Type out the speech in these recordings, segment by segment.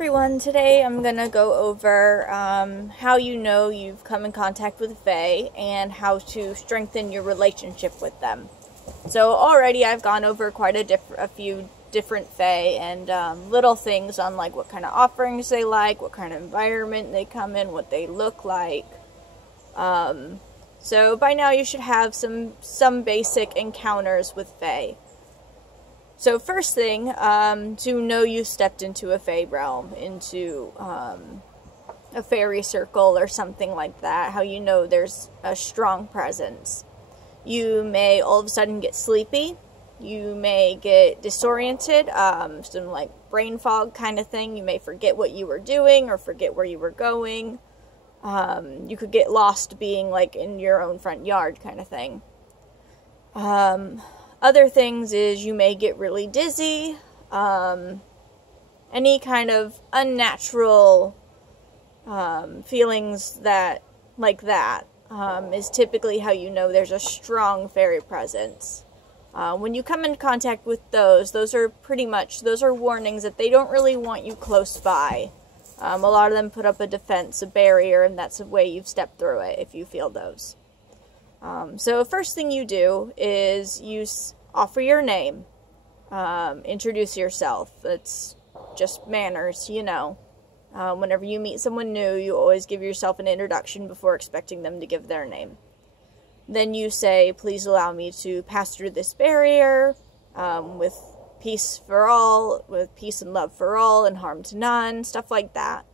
everyone, today I'm gonna go over how you know you've come in contact with Fae and how to strengthen your relationship with them. So already I've gone over quite a few different Fae and little things on like what kind of offerings they like, what kind of environment they come in, what they look like. So by now you should have some basic encounters with Fae. So first thing, to know you stepped into a Fae realm, into a fairy circle or something like that, how you know there's a strong presence. You may all of a sudden get sleepy, you may get disoriented, some like brain fog kind of thing. You may forget what you were doing or forget where you were going. You could get lost being like in your own front yard kind of thing. Other things is you may get really dizzy, any kind of unnatural feelings like that is typically how you know there's a strong fairy presence. When you come in contact with those are warnings that they don't really want you close by. A lot of them put up a defense, a barrier, and that's the way you've stepped through it if you feel those. So first thing you do is you offer your name, introduce yourself. It's just manners, you know. Whenever you meet someone new, you always give yourself an introduction before expecting them to give their name. Then you say, please allow me to pass through this barrier with peace for all, with peace and love for all and harm to none, stuff like that.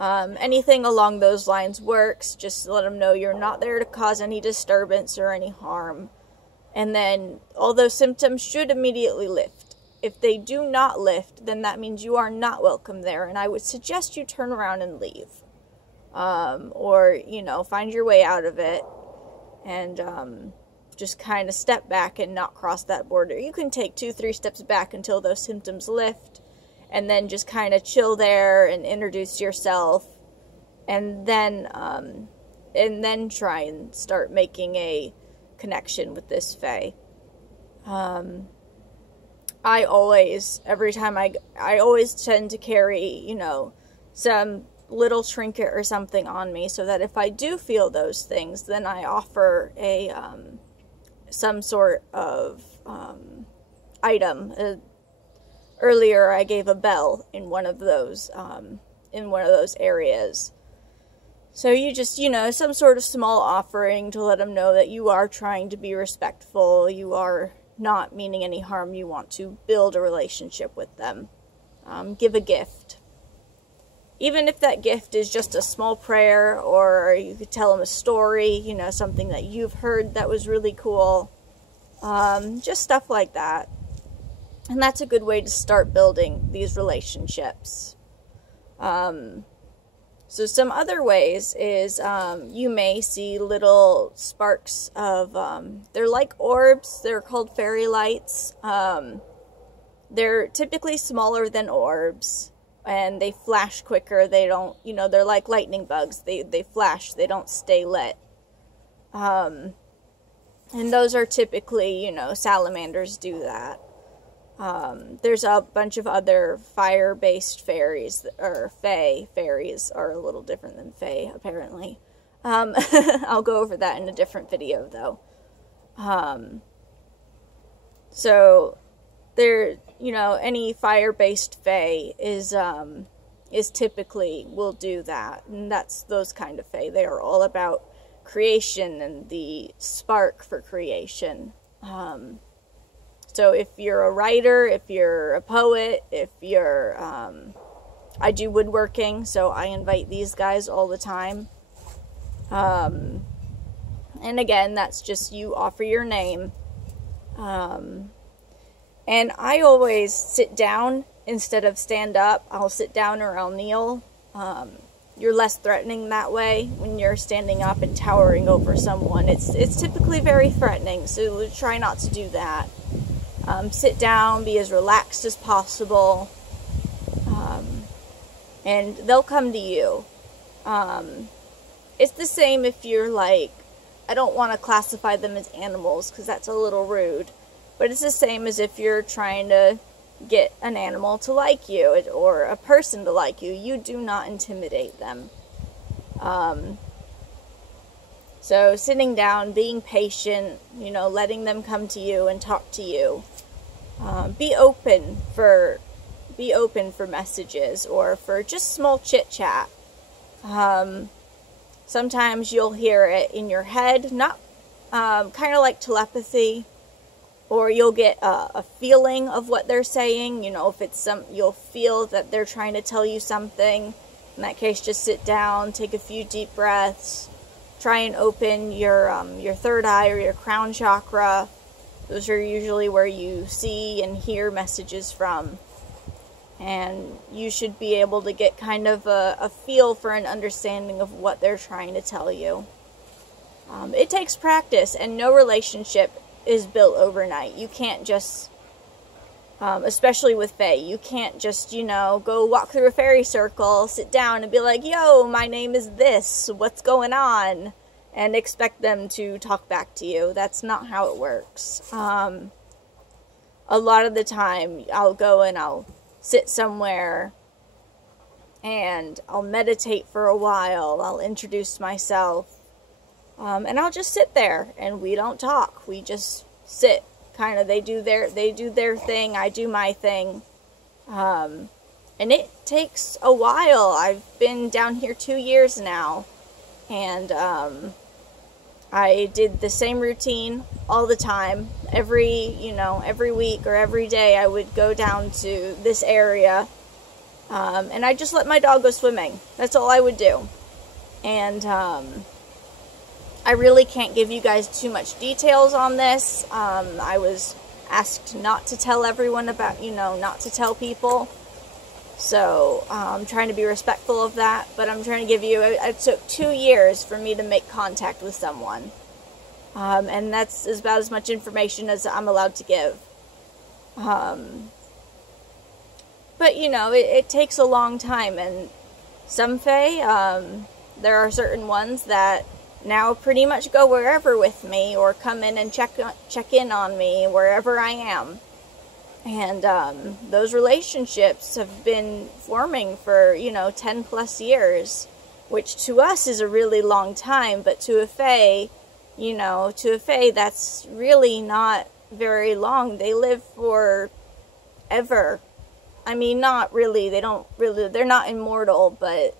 Anything along those lines works. Just let them know you're not there to cause any disturbance or any harm. And then all those symptoms should immediately lift. If they do not lift, then that means you are not welcome there, and I would suggest you turn around and leave. Or, you know, find your way out of it and just kind of step back and not cross that border. You can take 2-3 steps back until those symptoms lift, and then just kind of chill there and introduce yourself, and then try and start making a connection with this Fae. I always tend to carry, you know, some little trinket or something on me so that if I do feel those things, then I offer a some sort of item. Earlier I gave a bell in one of those areas. So you just, you know, some sort of small offering to let them know that you are trying to be respectful, you are not meaning any harm, you want to build a relationship with them. Give a gift. Even if that gift is just a small prayer, or you could tell them a story, you know, something that you've heard that was really cool. Just stuff like that. And that's a good way to start building these relationships. So some other ways is you may see little sparks of, they're like orbs, they're called fairy lights. They're typically smaller than orbs, and they flash quicker. They don't, you know, they're like lightning bugs. They flash, they don't stay lit. And those are typically, you know, salamanders do that. There's a bunch of other fire-based fairies, or Fae. Fairies are a little different than Fae, apparently. I'll go over that in a different video, though. So, there, you know, any fire-based Fae is typically, will do that, and that's those kind of Fae. They are all about creation and the spark for creation. So if you're a writer, if you're a poet, if you're, I do woodworking, so I invite these guys all the time. And again, that's just you offer your name. And I always sit down instead of stand up. I'll sit down or I'll kneel. You're less threatening that way when you're standing up and towering over someone. It's typically very threatening, so try not to do that. Sit down, be as relaxed as possible, and they'll come to you. It's the same if you're like, I don't want to classify them as animals because that's a little rude, but it's the same as if you're trying to, get an animal to like you or a person to like you. You do not intimidate them. So sitting down, being patient, letting them come to you and talk to you. Be open for messages or for just small chit chat. Sometimes you'll hear it in your head, not kind of like telepathy, or you'll get a feeling of what they're saying. If it's you'll feel that they're trying to tell you something. In that case, just sit down, take a few deep breaths, try and open your third eye or your crown chakra. Those are usually where you see and hear messages from. And you should be able to get kind of a feel for an understanding of what they're trying to tell you. It takes practice, and no relationship is built overnight. You can't just, especially with Fae, you can't just, go walk through a fairy circle, sit down and be like, yo, my name is this, what's going on? And expect them to talk back to you. That's not how it works. A lot of the time, I'll go and I'll sit somewhere and I'll meditate for a while. I'll introduce myself. And I'll just sit there and we don't talk. We just sit. Kind of, they do their thing. I do my thing. And it takes a while. I've been down here 2 years now. And, I did the same routine all the time. Every week or every day I would go down to this area. And I just let my dog go swimming. That's all I would do. And, I really can't give you guys too much details on this. I was asked not to tell everyone about, not to tell people. So, I'm trying to be respectful of that, but I'm trying to give you, it took 2 years for me to make contact with someone. And that's about as much information as I'm allowed to give. But, it takes a long time, and some Fae, there are certain ones that now pretty much go wherever with me, or come in and check in on me wherever I am. And those relationships have been forming for, 10 plus years, which to us is a really long time, but to a Fae, that's really not very long. They live for ever. I mean, not really, they're not immortal, but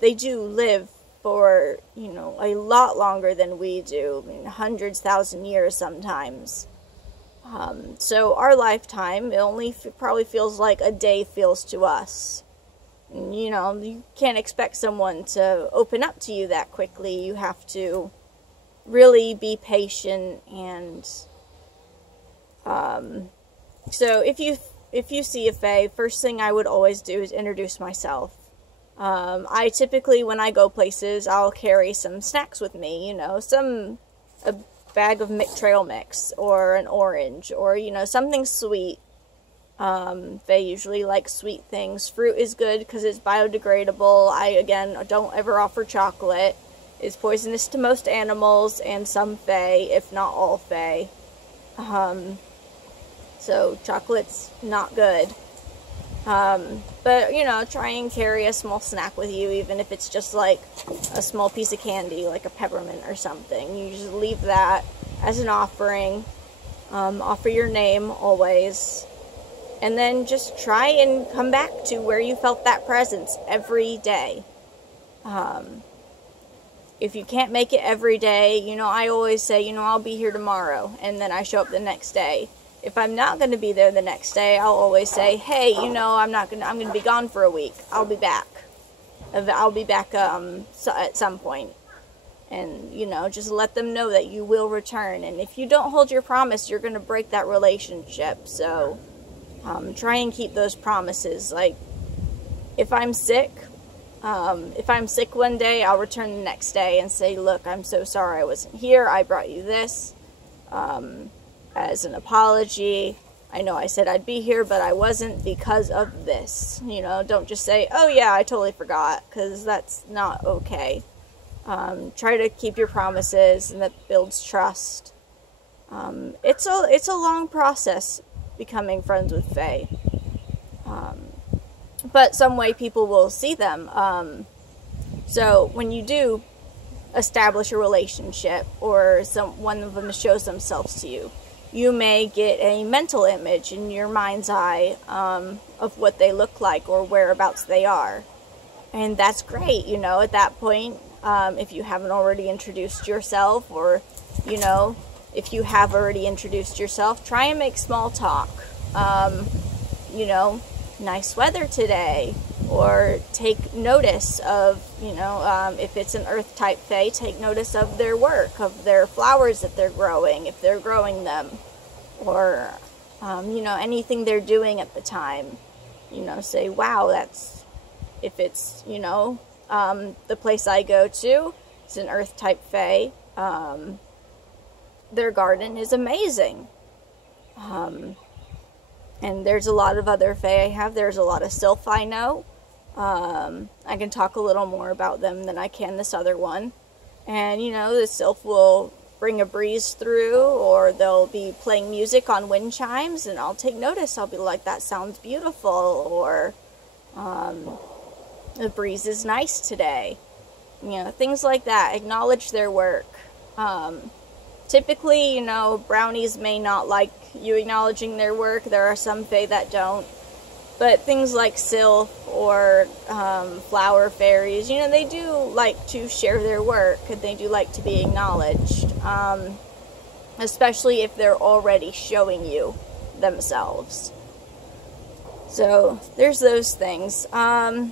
they do live for, a lot longer than we do. I mean, hundreds, thousand years sometimes. So our lifetime, it only probably feels like a day feels to us. And, you can't expect someone to open up to you that quickly. You have to really be patient. And so if you see a Fae, first thing I would always do is introduce myself. I typically, when I go places, I'll carry some snacks with me, a bag of trail mix, or an orange, or, something sweet. They usually like sweet things. Fruit is good because it's biodegradable. I, again, don't ever offer chocolate. It's poisonous to most animals and some Fae, if not all Fae. So chocolate's not good. But, try and carry a small snack with you, even if it's just like a small piece of candy, like a peppermint or something. You just leave that as an offering. Offer your name always. And then just try and come back to where you felt that presence every day. If you can't make it every day, I always say, I'll be here tomorrow. And then I show up the next day. If I'm not going to be there the next day, I'll always say, hey, I'm going to be gone for a week. I'll be back. I'll be back at some point. And, just let them know that you will return. And if you don't hold your promise, you're going to break that relationship. So, try and keep those promises. Like, if I'm sick one day, I'll return the next day and say, look, I'm so sorry I wasn't here. I brought you this. As an apology. I know I said I'd be here, but I wasn't because of this. Don't just say, oh yeah, I totally forgot, because that's not okay. Try to keep your promises, and that builds trust. It's a long process. becoming friends with fae. But some way people will see them. So when you do establish a relationship, or one of them shows themselves to you, you may get a mental image in your mind's eye of what they look like or whereabouts they are. And that's great, you know, at that point, if you haven't already introduced yourself, or, you know, if you have already introduced yourself, try and make small talk. You know, nice weather today, or take notice of, you know, if it's an earth type fae, take notice of their work, of their flowers that they're growing, if they're growing them, or, you know, anything they're doing at the time. You know, say, wow, that's, if it's, you know, the place I go to, it's an earth type fae, their garden is amazing. And there's a lot of other fae I have. There's a lot of sylph I know. I can talk a little more about them than I can this other one. And, you know, the sylph will bring a breeze through, or they'll be playing music on wind chimes, and I'll take notice. I'll be like, that sounds beautiful, or the breeze is nice today. You know, things like that. Acknowledge their work. Typically, you know, brownies may not like you acknowledging their work. There are some fae that don't. But things like sylph or flower fairies, you know, they do like to share their work, and they do like to be acknowledged. Especially if they're already showing you themselves. So, there's those things. And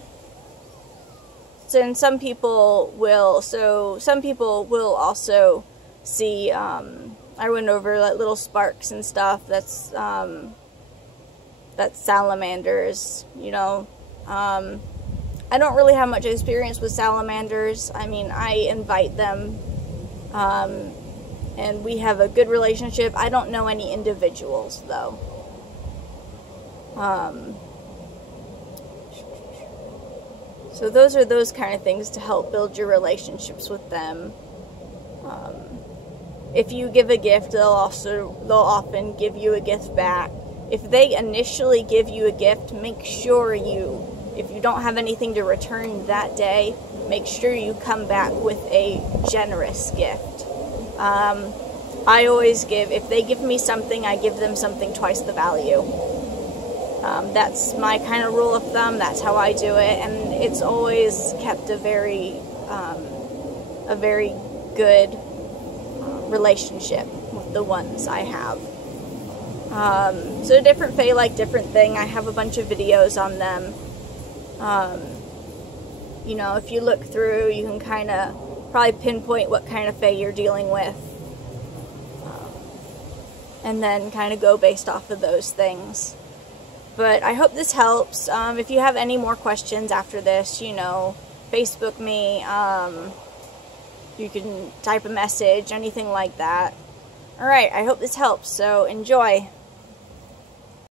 some people will also see, I went over like little sparks and stuff. That's salamanders, you know. I don't really have much experience with salamanders. I mean, I invite them, and we have a good relationship. I don't know any individuals, though. So those are those kind of things to help build your relationships with them. If you give a gift, they'll often give you a gift back. If they initially give you a gift, make sure if you don't have anything to return that day, make sure you come back with a generous gift. I always if they give me something, I give them something twice the value. That's my kind of rule of thumb. That's how I do it, and it's always kept a very good relationship with the ones I have. So different fae like different thing. I have a bunch of videos on them. You know, if you look through, you can kind of probably pinpoint what kind of fae you're dealing with, and then kind of go based off of those things. But I hope this helps. If you have any more questions after this, you know, Facebook me. You can type a message, anything like that. Alright, I hope this helps, so enjoy.